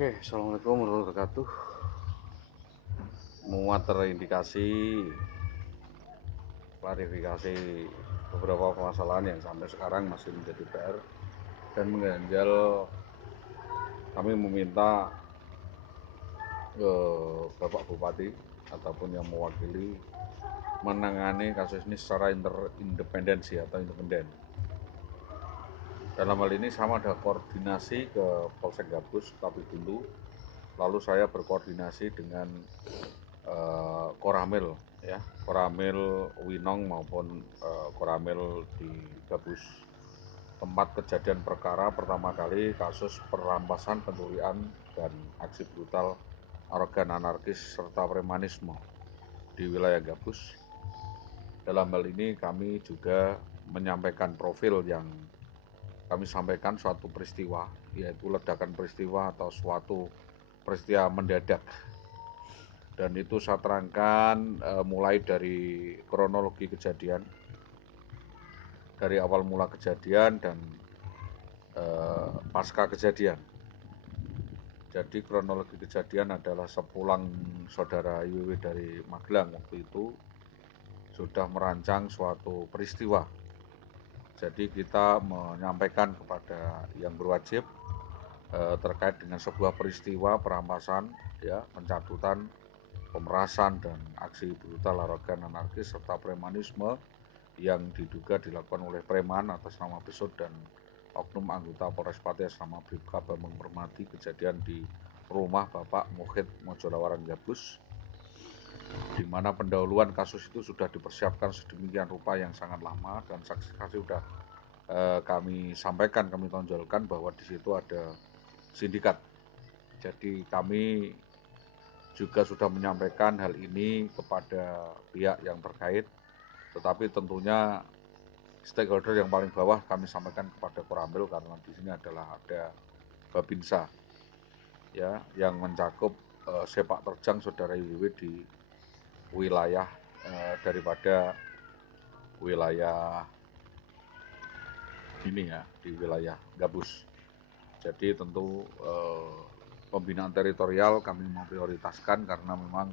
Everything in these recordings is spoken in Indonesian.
Oke, assalamualaikum warahmatullahi wabarakatuh. Muat terindikasi klarifikasi beberapa permasalahan yang sampai sekarang masih menjadi PR dan mengganjal. Kami meminta Bapak Bupati ataupun yang mewakili menangani kasus ini secara independensi atau independen. Dalam hal ini sama ada koordinasi ke Polsek Gabus, Tapi Buntu. Lalu saya berkoordinasi dengan Koramil, ya, Koramil Winong maupun Koramil di Gabus. Tempat kejadian perkara pertama kali kasus perampasan, pencurian, dan aksi brutal, arogan, anarkis, serta premanisme di wilayah Gabus. Dalam hal ini kami juga menyampaikan profil yang kami sampaikan suatu peristiwa, yaitu ledakan peristiwa atau suatu peristiwa mendadak. Dan itu saya terangkan mulai dari kronologi kejadian, dari awal mula kejadian dan pasca kejadian. Jadi kronologi kejadian adalah sepulang saudara IWW dari Magelang waktu itu sudah merancang suatu peristiwa. Jadi kita menyampaikan kepada yang berwajib terkait dengan sebuah peristiwa perampasan, ya, pencabutan, pemerasan, dan aksi brutal, arogan, anarkis, serta premanisme yang diduga dilakukan oleh preman atas nama Besut dan oknum anggota Polres Pati atas nama Bribka Bambang Permadi, kejadian di rumah Bapak Mukhid Mojolawaran Gabus, di mana pendahuluan kasus itu sudah dipersiapkan sedemikian rupa yang sangat lama, dan saksi-saksi sudah kami sampaikan, kami tonjolkan bahwa di situ ada sindikat. Jadi kami juga sudah menyampaikan hal ini kepada pihak yang terkait, tetapi tentunya stakeholder yang paling bawah kami sampaikan kepada Koramil karena di sini adalah ada Babinsa, ya, yang mencakup sepak terjang saudara IWW di wilayah daripada wilayah ini, ya, di wilayah Gabus. Jadi tentu pembinaan teritorial kami memprioritaskan karena memang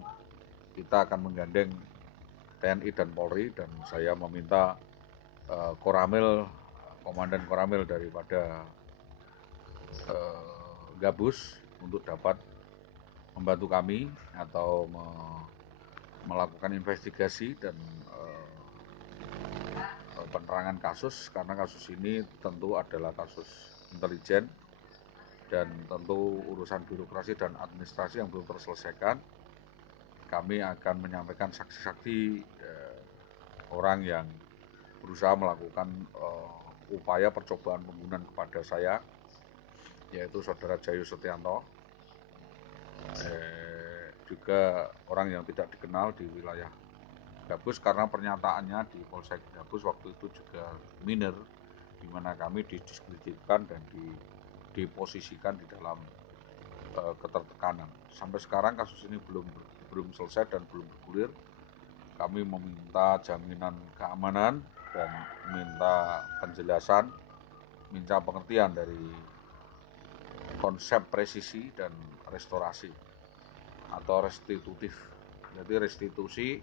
kita akan menggandeng TNI dan Polri, dan saya meminta Koramil, Komandan Koramil daripada Gabus untuk dapat membantu kami atau melakukan investigasi dan penerangan kasus, karena kasus ini tentu adalah kasus intelijen dan tentu urusan birokrasi dan administrasi yang belum terselesaikan. Kami akan menyampaikan saksi-saksi orang yang berusaha melakukan upaya percobaan pembunuhan kepada saya, yaitu saudara Jayu Setianto, juga orang yang tidak dikenal di wilayah Gabus, karena pernyataannya di Polsek Gabus waktu itu juga minor, di mana kami didiskreditkan dan diposisikan di dalam ketertekanan. Sampai sekarang kasus ini belum selesai dan belum bergulir. Kami meminta jaminan keamanan dan minta penjelasan, minta pengertian dari konsep presisi dan restorasi atau restitutif. Jadi restitusi,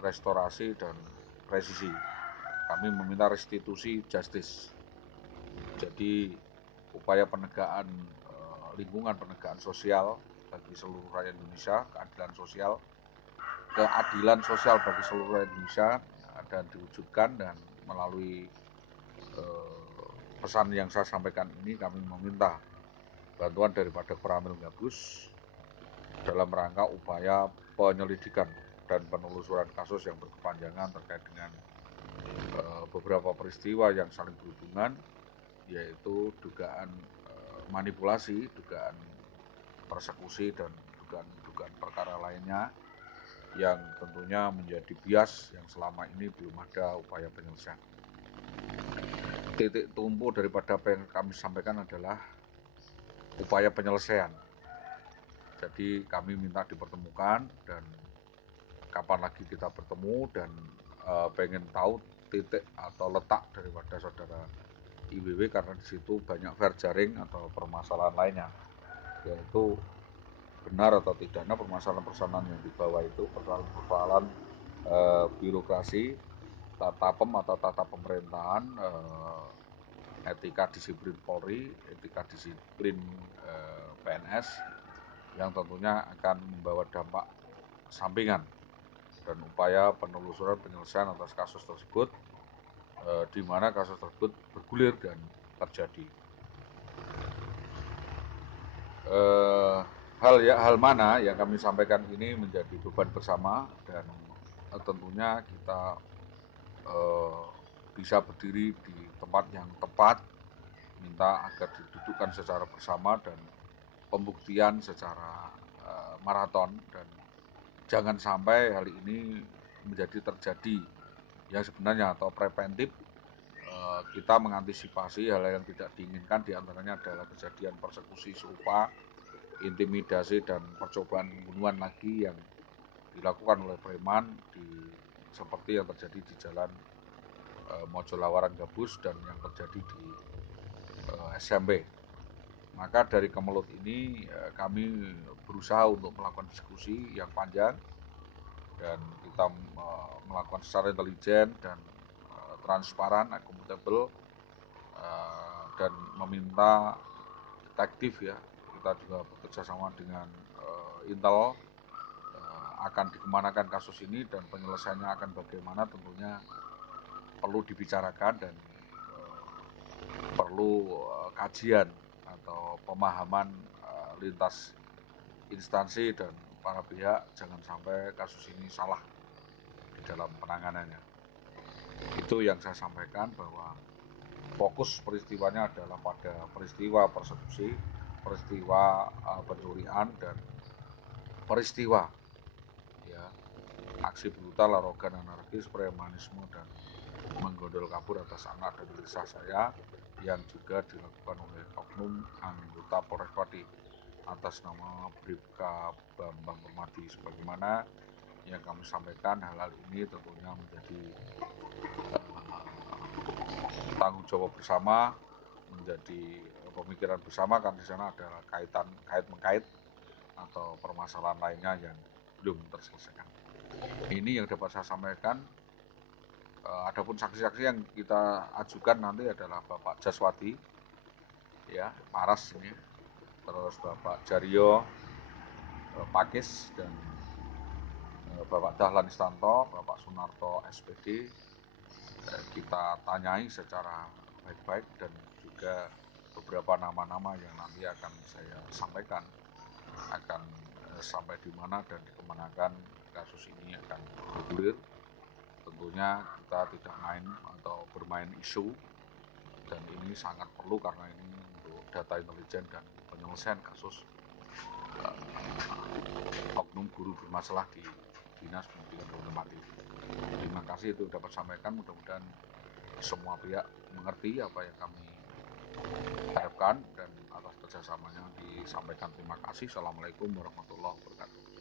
restorasi, dan presisi. Kami meminta restitusi justice. Jadi upaya penegakan lingkungan penegakan sosial bagi seluruh rakyat Indonesia, keadilan sosial bagi seluruh rakyat Indonesia, dan diwujudkan. Dan melalui pesan yang saya sampaikan ini, kami meminta bantuan daripada Koramil Gabus dalam rangka upaya penyelidikan dan penelusuran kasus yang berkepanjangan terkait dengan beberapa peristiwa yang saling berhubungan, yaitu dugaan manipulasi, dugaan persekusi, dan dugaan perkara lainnya yang tentunya menjadi bias yang selama ini belum ada upaya penyelesaian. Titik tumpu daripada apa yang kami sampaikan adalah upaya penyelesaian. Jadi kami minta dipertemukan, dan kapan lagi kita bertemu, dan pengen tahu titik atau letak daripada saudara IWW, karena di situ banyak fair jaring atau permasalahan lainnya. yaitu benar atau tidaknya permasalahan-permasalahan yang dibawa itu persoalan-persoalan birokrasi, tata atau tata pemerintahan, etika disiplin Polri, etika disiplin PNS yang tentunya akan membawa dampak sampingan dan upaya penelusuran penyelesaian atas kasus tersebut, di mana kasus tersebut bergulir dan terjadi. Hal mana yang kami sampaikan ini menjadi beban bersama dan tentunya kita bisa berdiri di tempat yang tepat, minta agar didudukkan secara bersama dan pembuktian secara maraton, dan jangan sampai hal ini menjadi terjadi yang sebenarnya atau preventif. Kita mengantisipasi hal yang tidak diinginkan, diantaranya adalah kejadian persekusi serupa, intimidasi dan percobaan pembunuhan lagi yang dilakukan oleh preman seperti yang terjadi di jalan Mojolawaran Gabus dan yang terjadi di SMB. Maka dari Kemelut ini kami berusaha untuk melakukan diskusi yang panjang dan kita melakukan secara intelijen dan transparan, akuntabel, dan meminta detektif ya. Kita juga bekerja sama dengan Intel akan dikemanakan kasus ini dan penyelesaiannya akan bagaimana, tentunya perlu dibicarakan dan perlu kajian atau pemahaman lintas instansi dan para pihak, jangan sampai kasus ini salah di dalam penanganannya. Itu yang saya sampaikan, bahwa fokus peristiwanya adalah pada peristiwa persekusi, peristiwa pencurian, dan peristiwa ya aksi brutal, arogan, anarkis, premanisme, dan menggondol kabur atas anak dan istri saya yang juga dilakukan oleh oknum anggota Polres Pati atas nama Bribka Bambang Permadi. Sebagaimana yang kami sampaikan, hal-hal ini tentunya menjadi tanggung jawab bersama, menjadi pemikiran bersama, karena di sana ada kait-mengkait atau permasalahan lainnya yang belum terselesaikan. Ini yang dapat saya sampaikan. Adapun saksi-saksi yang kita ajukan nanti adalah Bapak Jaswadi, ya Paras ini, terus Bapak Jaryo Pakis, dan Bapak Dahlan Istanto, Bapak Sunarto SPD. Kita tanyai secara baik-baik, dan juga beberapa nama-nama yang nanti akan saya sampaikan akan sampai di mana dan dikemanakan kasus ini akan bergulir. Tentunya kita tidak main atau bermain isu, dan ini sangat perlu karena ini untuk data intelijen dan penyelesaian kasus oknum guru bermasalah di Dinas Pendidikan Kabupaten Pati. Terima kasih, itu dapat sampaikan. Mudah-mudahan semua pihak mengerti apa yang kami harapkan, dan atas kerjasamanya disampaikan terima kasih. Assalamualaikum warahmatullahi wabarakatuh.